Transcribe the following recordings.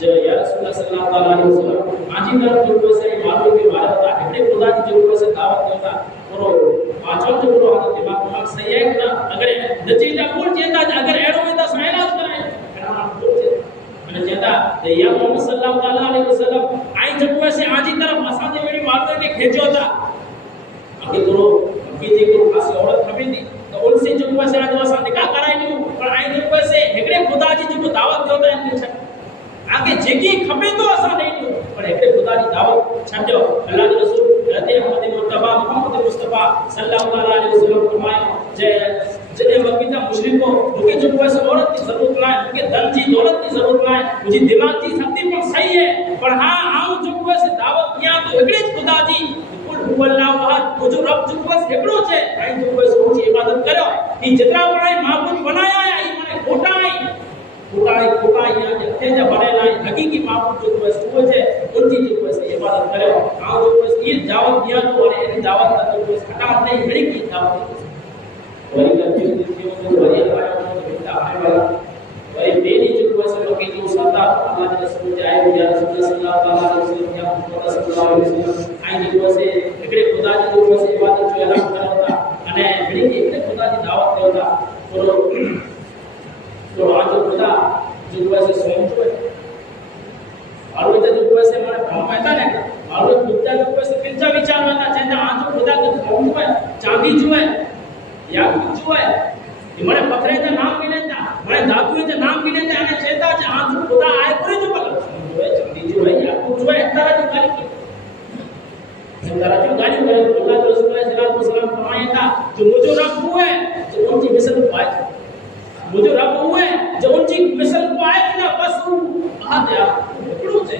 जो या रसूलुल्लाह सल्लल्लाहु अलैहि वसल्लम आजी तरफ जो कोई से मालूम के बारे होता है खुदा की जो कोई से दावत होता और पांचों जो को हाथ दिमाग सही है ना अगर नतीजा पूर्ण चेता अगर एड़ो में 10 इलाज कराए અને જેતા યા મોહમ્મદ સલ્લલ્લાહુ અલૈહિ વસલ્લમ આઈ જો કોઈ से आजी तरफ असा जे मेरी मालूम के खेचो था अगे गुरु अगे जे को खास औरत खबी थी तो उनसे जो कोई से आज असा निकाह कराई नु पर आई जो कोई से एकड़े खुदा जी जो दावत दियो था इनके आगे जेकी खबे तो असा नहीं नु पर एकड़े खुदा जी दावत छड्यो अल्लाह के रसूल हजरत अहमद मुस्तफा मोहम्मद मुस्तफा सल्लल्लाहु अलैहि वसल्लम फरमाया जे जने मक्का मुस्लिम को उनके जो कोई से औरत की जरूरत ना है उनके धन की दौलत की जरूरत ना है मुझे दिमाग की शक्ति पर सही है पर हां आऊं जो कोई से दावत किया तो एकड़े खुदा जी कुल हुवल्लाहु अहद वो जो रब जो कोई एकड़ो छे आई जो कोई सोची इबादत करो ई जितना बड़ा माबूद बनाया है ई मने खोटाई या जथे जा बनेला हकीकी माबूद जो कोई वो छे उनकी जो कोई से इबादत करो आऊं जो कोई ये दावत दिया तो और एनी दावत का तो कोई हटा नहीं घड़ी की दावत वही करते हैं वही आया तो बेटा आने वाला वही डेली जो कोई से लोग जो सदा अल्लाह के रसूल जाए या रसूल सल्लल्लाहु अलैहि वसल्लम या मुहम्मद सल्लल्लाहु अलैहि वसल्लम आई जो कोई से एकड़े खुदा जी जो कोई से इबादत जो ऐलान करता અને ઘડી કે એકડે खुदा जी दावत देता तो आज खुदा जो कोई से स्वयं जो है और वो जो कोई से माने काम आता ने और खुदा जो कोई से किंचा विचार होता चेता आज खुदा के काम है चांदी जो है या कुछ है इमने पत्थरे का नाम गिनेता मैं धातु के नाम गिनेता અને ચેતા છે આ જો ખુદા આય કરે જો બલ જો है चांदी जो है या कुछ है तरह जो गाली अल्लाह के रसूल सल्लल्लाहु अलैहि वसल्लम फरमाया था जो मुझे रब हुए जो उनकी मिसल को आए मुझे रब हुए जो उनकी मिसल को आए ना बस आ दे टुकड़ो છે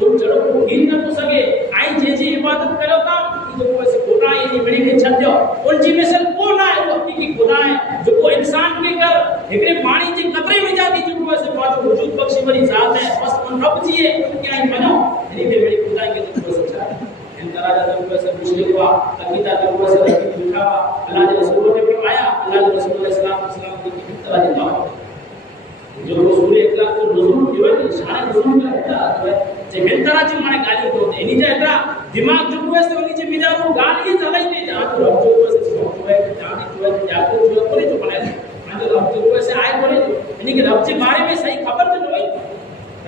तुम जड़ो को गिन न तो सके आई जे इबादत करो था जो कोई से खुदा ये बड़ी के छत दो उनकी मिसल को ना है वो अपनी की खुदा है जो को इंसान के कर एकरे पानी की कतरे में जाती जो कोई से पांच वजूद बख्शी वाली जात है बस उन रब जी है उनके आई बनो इन्हीं पे बड़ी खुदा के तो कोई से इन तरह का जो कोई से मुश्किल हुआ अकीदा जो कोई से उठा अल्लाह के रसूल ने फरमाया अल्लाह के रसूल सल्लल्लाहु अलैहि वसल्लम की तरह की बात जो रसूल इखलास तो नज़ूर की शान नज़ूर का है जे मेंतरा जी माने गाली को एनी जे एकरा दिमाग जो कोई से ओनी जे बिचारो गाली चलाई दे आ तो रब जो कोई से जो है जानी जो है जाको जो कोई जो बनाए आ जो रब जो कोई से आए बोले यानी कि रब के बारे में सही खबर तो नहीं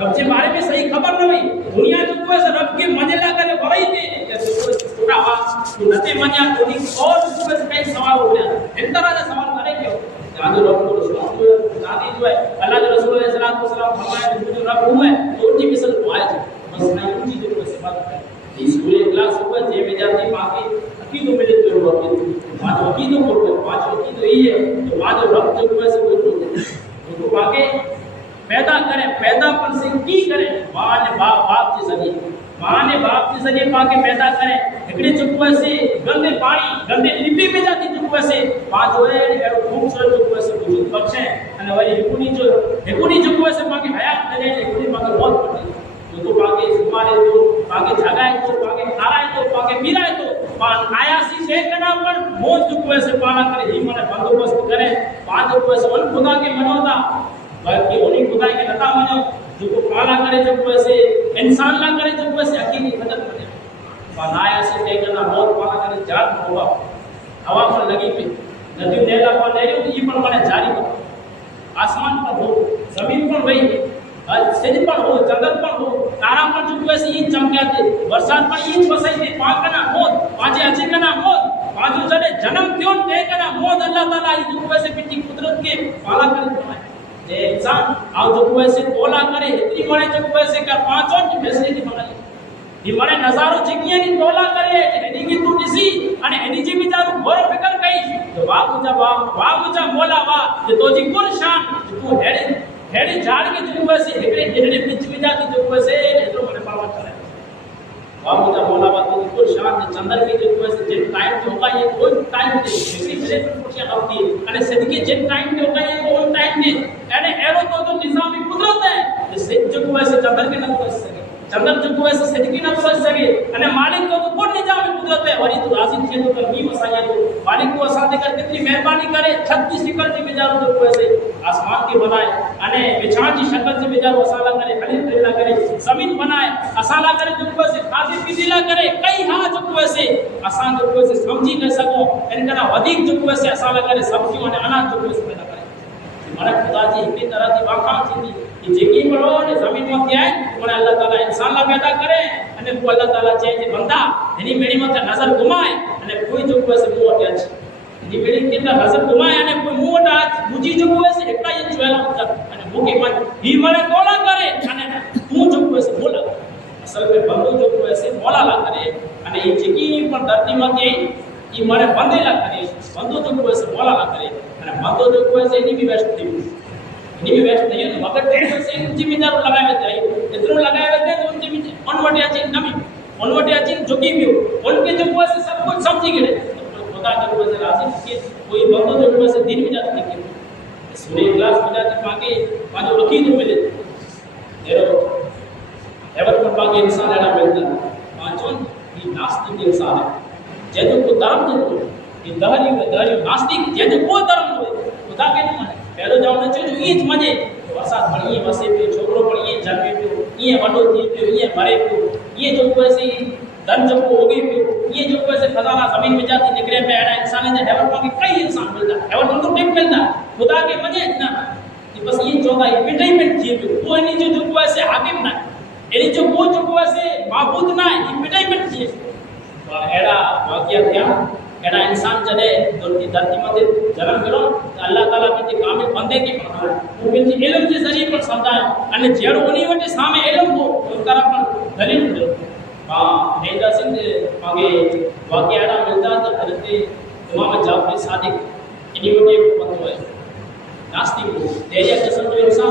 रब के बारे में सही खबर नहीं दुनिया जो कोई से रब के मजे ला करे वही दे छोटा हुआ तो नते मनिया कोनी और कोई से कई सवाल हो गया मेंतरा का सवाल करे क्यों जादू रब को रसूल जानी जो है अल्लाह के रसूल सल्लल्लाहु अलैहि वसल्लम फरमाया जो रब हुए तो उनकी मिसल को आए बस नहीं उनकी जो कोई से बात है इस पूरे क्लास हुआ जे में जाती बाकी अकीदो मिले तो रब आज अकीदो को आज अकीदो ये है तो आज रब जो कोई से वो तो आगे पैदा करे पैदापन से की करे मां ने बाप के जरिए मां ने बाप के जरिए पाके पैदा करे एकड़े चुकवे से गंदे पानी गंदे लिपि में जाती चुकवे से मां जो है एरो खूबसूरत चुकवे से वजूद बख्शे અને વળી હેકુની ચુકવે से पाके हयात दे હેકુની पाके मौत पड़ती तो पाके सुमारे तो पाके जगाए तो पाके खाराए तो पाके पीराए तो पान आयासी से कना पर मौत चुकवे से पाला करे ही माने बंदोबस्त करे पांच चुकवे से उन खुदा के मनोदा बाकी उन्हीं खुदा के नता मनो जो को पाला करे जो वैसे इंसान ना करे जो वैसे अकीदी खत्म कर दे बनाया से देखना मौत पाला करे जान होगा हवा पर लगी पे नदी नेला पर ले तो ये पर माने जारी हो आसमान पर हो जमीन पर वही सिज पर हो चंद्र पर हो तारा पर जो वैसे ये चमकिया थे बरसात पर ये बसाई थे पाकना मौत पाजे अच्छे कना मौत पाजू जड़े जन्म क्यों दे कना मौत अल्लाह ताला जो वैसे पिटी कुदरत के पाला करे इंसान आ जो वैसे तोला करे इतनी बड़े जो वैसे का पांचों की फैसिलिटी बनाई ये बड़े नजारो जगिया की तोला करे एनी की तू दिसी અને એની જે વિચારો ઘોર ફિકર કઈ તો વાહ મુજા મોલા વાહ જે તો जी कुल शान तू हेड़ी झाड़ के जो वैसे एकड़े एकड़े पिच में जाती जो वैसे तो मने पावा करे वाह मुजा मोला वाह तो कुल शान चंद्र की जो वैसे जे टाइम जो होगा ये कोई टाइम दे किसी मिले तो कुछ होती है અને सदी जे टाइम जो होगा ये कोई टाइम दे यानी एरो तो निजामी कुदरत है जिससे जो वैसे चंद्र के न बच सके चंद्र जो वैसे सदकी न बच सके અને मालिक तो कोई निजामी कुदरत है और ये तो राजी थे तो कभी वसाया तो मालिक को असा देकर कितनी मेहरबानी करे 36 शिकल जी बेचारो जो वैसे आसमान के बनाए અને विछाण की शक्ल से बेचारो वसाला करे खलील पैदा करे असाला करे जो को से खादी पीदीला करे कई हा जो को से असा जो को से समझी न सको इन करा अधिक जो को से असाला करे सब्जियों और अनाज जो को से पैदा करे माने खुदा जी इतनी तरह की वाखा थी कि जेकी बड़ो ने जमीन में आए उन्हें अल्लाह ताला इंसान ला पैदा करे अने को अल्लाह ताला चाहे जे बंदा एनी मेड़ी में नजर घुमाए अने कोई जो को से मुंह अटे एनी मेड़ी के नजर घुमाए अने कोई मुंह अटे दूजी जो को से एकला ये जोला अने मुके मन ही मने कोला करे अने तू जो को से बोला असल में बंदो जो को से बोला ला करे अने ये जेकी पर धरती में ई मने बंदेला करे बंदो जो को से बोला ला करे अने बंदो जो को से एनी भी वेस्ट थी इनी भी वेस्ट नहीं है मगर जो से जिम्मेदार लगावे थे इतनो लगावे थे तो उन जिम्मेदार अनवटिया चीज नमी अनवटिया चीज जोगी भी उनके जो को से सब कुछ समझी गए खुदा जो को से राजी के कोई बंदो जो को से दिन में जाती के सूर्य क्लास में जाती पाके पाजो रखी जो मिले तेरो एवर पर पाके इंसान एड़ा मिलता पांचों ये नास्तिक इंसान है जे को धर्म जो ये दहरी नास्तिक जे को धर्म हो खुदा के नहीं माने पहलो जाव न जो ई ज मजे वरसाद पड़ी वसे पे छोकरो पड़ी जन्मे पे ये वडो थी पे ये मरे पे ये जो वैसे धन जब हो गई पे ये जो वैसे खजाना जमीन में जाती निकले पे एड़ा इंसान ने हेवर पाके कई इंसान मिलता हेवर बंदो टिप मिलता खुदा के मजे ना कि बस ये चौथा इम्पिटाइमेंट थी पे वो नहीं जो वैसे हाकिम ना एनी जो वैसे माबूद ना इम्पिटाइमेंट थी और एड़ा वाकया क्या एड़ा इंसान जदे धरती में जन्म करो अल्लाह ताला के कामिल बंदे की पढ़ायो वो बिन इल्म के जरिए पर समझायो अने जेड़ो उनी वटे सामे इल्म हो उनकरा पर दलील दे हां हैदर सिंह मागे वाकया एड़ा मिलता तो हजरत इमाम जाफर सादिक इनी वटे पतो है नास्तिक को तेरिया किस्म जो इंसान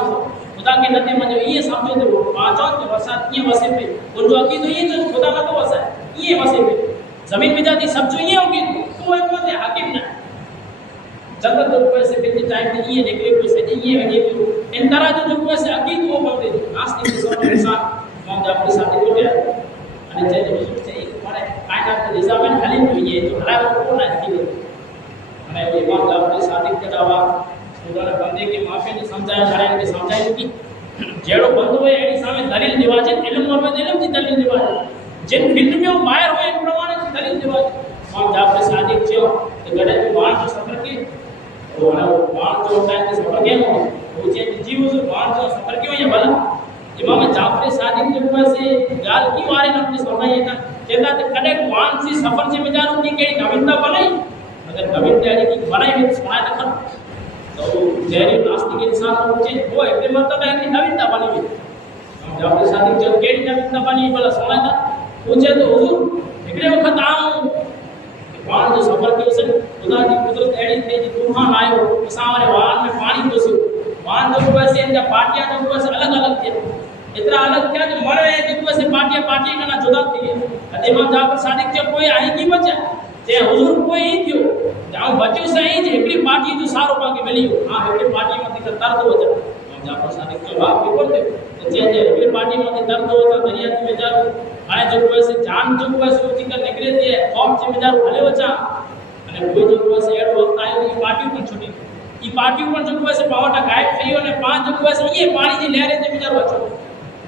खुदा के नते में जो ये समझो तो पांचों के वसात ये वसे पे उन जो अकीदो ये जो खुदा ना तो वसा ये वसे पे जमीन में जाती सब जो ये होगी तो एक मत हाकिम ना जब तो पैसे पे टाइम पे ये निकले कोई से ये इन तरह जो पैसे अकीद वो बनते नास्तिक के सब इंसान हम जब के साथ हो गया અને જે વિશે છે મારે કાયનાત નિઝામન ખાલી જોઈએ તો હલાવ કોના હકીકત અને ઇમામ જાફર સાદિક કડાવા સુરાના બંદે કે માફી ને સમજાય જાણે કે સમજાય કે જેડો બંદો હોય એની સામે દલીલ દેવા છે ઇલ્મ માં ઇલ્મથી દલીલ દેવા છે જે ફિલ્ડ में वो माहिर હોય એ પ્રમાણે દલીલ દેવા છે ઇમામ જાફર સાદિક છે તો ગડે બાણ जो सफर के वो बाण जो टाइम के सफर के वो जे जीव जो बाण जो सफर के या भला इमाम जाफर सादिक जो से गाल की वारे ने अपने सुनाई था कहता थे कने वान सी सफर से मिजारू की केड़ी नवीनता बनाई अगर नवीनता की बनाई में सुनाया था तो जहरी नास्तिक इंसान मुझे वो एक मतलब है कि नवीनता बनी हुई हम जाफर सादिक जब केड़ी नवीनता बनी भला सुनाया था पूछे तो हुजूर एकड़े वक्त आऊं वान जो सफर के उसे खुदा की कुदरत एड़ी थे कि तूफान आयो सामने वान में पानी घुसो वान जो वैसे इनका पार्टियां जो वैसे अलग-अलग थे इतना अलग क्या जो मरे जो वैसे पार्टी करना जुदा थी इमाम जाफर सादिक जब कोई आई की बचा जे हुजूर कोई ही थियो जाओ बच्चों से ही जे एकड़ी पार्टी जो सारो पाके मिली हां एकड़ी पार्टी में तो दर्द हो जा इमाम जाफर सादिक जो बाप के बोलते जे एकड़ी पार्टी में दर्द हो जा दरिया में जा आए जो वैसे जान जो वैसे उठी कर निकले थे कौम जिम्मेदार भले बचा અને કોઈ જો वैसे एड वक्त आयो की पार्टी पर छुटी ई पार्टी पर जो वैसे पावटा गायब थयो ने पांच जो वैसे ये पानी की लहरें जे बिचारो बचो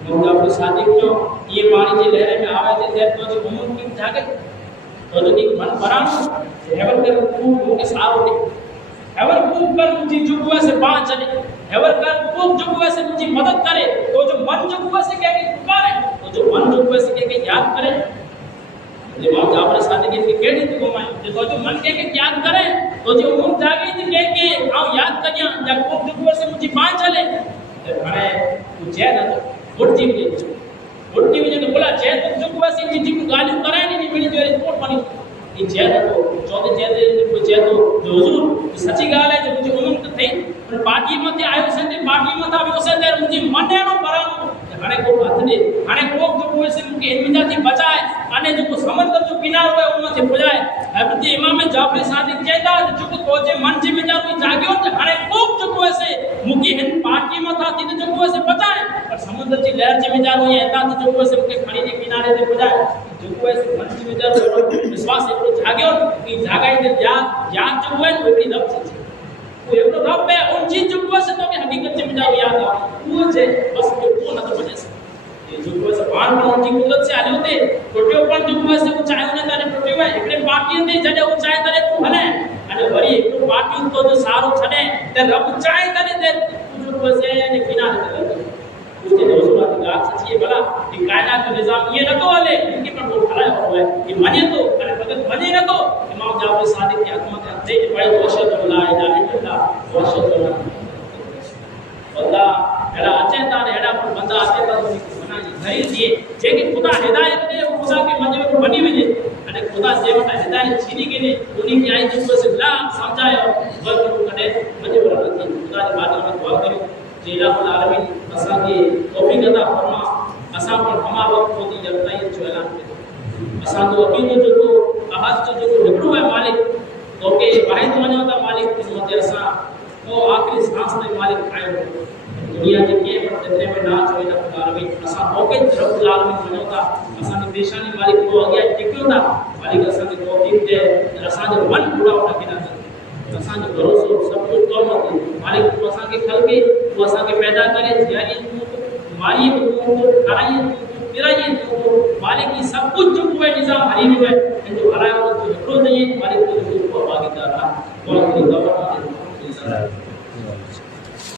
मुंगा सादिक जो ये पानी की लहरें में आवे थे तो जो मुमकिन जागे तो जो मन बरानो हेवर कर खूब के सारो दे हेवर खूब कर मुझे जो वैसे पांच चले हेवर कर खूब जो वैसे मुझे मदद करे तो जो मन जो वैसे कह के पुकारे तो जो मन जो वैसे कह के याद करे इमाम जाफर सादिक की केड़ी तो माय तो जो मन के याद करे तो जो उन जागे जे के आ याद करिया या को जो से मुझे पांच चले घणे जे न तो उठजी के उठजी ने बोला जे तो जो से जी को गाली कराय नहीं मिली जो रिपोर्ट बनी ई जे न तो चौथे जे तो जो हुजूर सच्ची गाल है जो मुझे उम्मीद थी पर पार्टी में आयो से पार्टी में था वो से मुझे मन एनो बरानो घणे को हाथ दे घणे को जो से मुके इनमिजा थी बचाए अने जो समंदर जो किनारो है उन से बुझाए अब इमाम जाफर सादिक कहता जो को जे मन जी में जानो जाग्यो घणे को जो से मुके हिन पार्टी में था थी जो से बचाए पर समंदर जी लहर जी में जानो ये था जो से मुके खड़ी के किनारे से बुझाए जो से मन जी में जानो विश्वास एतो जाग्यो की जागाई ने याद जो है एवडी रब से वो एवडो रब है उन चीज जो से तो के हकीकत में जानो याद आ वो जे बस को न तो बने से जो से पान पर उनकी कुदरत वैसे ऊंचाई ने तने टूटी हुए एकड़े पार्टी ने जडे ऊंचाई तने तू हने अने वरी एक पार्टी तो जो सारो छने ते रब ऊंचाई तने दे तू वैसे ने किनारे ते उसके दोस्तों की बात सच्ची है भला कि कायनात का निजाम ये न तो वाले इनके पर वो खड़ा हुआ है कि माने तो अरे भगत माने न तो इमाम जाफर सादिक की आत्मा का दे पड़े वशद ला इलाहा इल्लल्लाह वशद अल्लाह एड़ा अचेता ने एड़ा पर बंदा अचेता तो बना धरी दिए जे कि खुदा हिदायत दे खुदा के मंजे में बनी वजे अने खुदा जे वटा हिदायत छीनी के ने उनी की आई जो से ला समझायो वर कने मंजे वर नथी खुदा की बात में दुआ करियो जे इलाहुल आलमीन असा के तौफीक अता फरमा असा पर हमा वक्त होती जब ताई जो ऐलान करे असा तो अकीदो जो को अहद जो को हिकड़ो है मालिक तो के वाहिद मनोता मालिक किस्मत असा वो आखिरी सांस तक मालिक खायो दुनिया के पर खतरे में ना जो इलाहुल आलमीन असा ओके रब्बुल आलमीन मनोता असा ने पेशानी मालिक को अगिया टिक्योता मालिक असा के तौफीक दे असा जो मन पूरा होता के ना असा जो भरोसो सब कुछ तो मालिक तो असा के खल के वो असा के पैदा करे जियारी तू मारी तू कराई तू पिराई तू मालिक की सब कुछ जो कोई निजाम हरी में है जो हराया वो तो हिकड़ो नहीं मालिक तो भागीदार है बहुत ही गौरव है